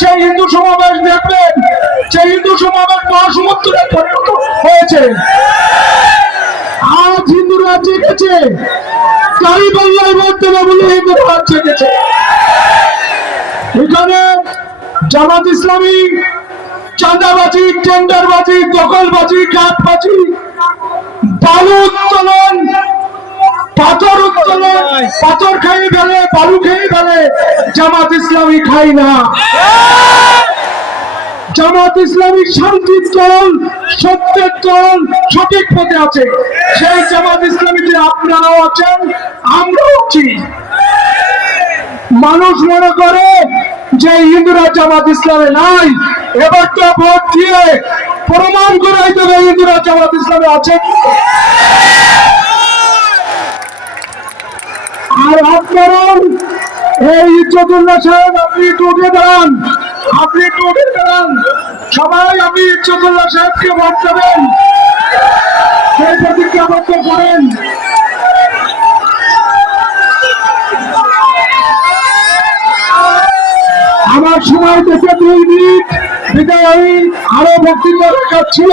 সেই হিন্দু সমাবেশ দেখবেন, সেই হিন্দু সমাবেশ মহাসমুদ্রে পরিণত হয়েছে। আজ হিন্দুরা জেগেছে, তাই বাংলায় বলতে বলে হিন্দুরা আজ জেগেছে। এখানে জামাত ইসলামী চাঁদাবাজি, টেন্ডারবাজি, দখলবাজি, ঘাটবাজি, বালু উত্তোলন, পাথর উত্তোলন, পাথর খেয়ে ফেলে, বালু খেয়ে ফেলে, জামাত ইসলামী খাই না। জামাত ইসলামী শান্তির দল, সত্যের দল, সঠিক পথে আছে। সেই জামাত ইসলামীতে আপনারাও আছেন, আমরাও আছি। মানুষ মনে করে যে হিন্দুরা জামাত ইসলামে নাই, এবার তো ভোট দিয়ে প্রমাণ করাই দেবে হিন্দুরা জামাত ইসলামে আছে। আর আপনারা এই ইজ্জতুল্লাহ সাহেব, আপনি একটু উঠে দাঁড়ান, আপনি একটু উঠে দাঁড়ান, সবাই আপনি ইজ্জতুল্লাহ সাহেবকে ভোট দেবেন, সেই প্রতিজ্ঞাবদ্ধ করেন। আমার সময় থেকে 2 মিনিট বিদায়, আরো বক্তব্য রাখার ছিল।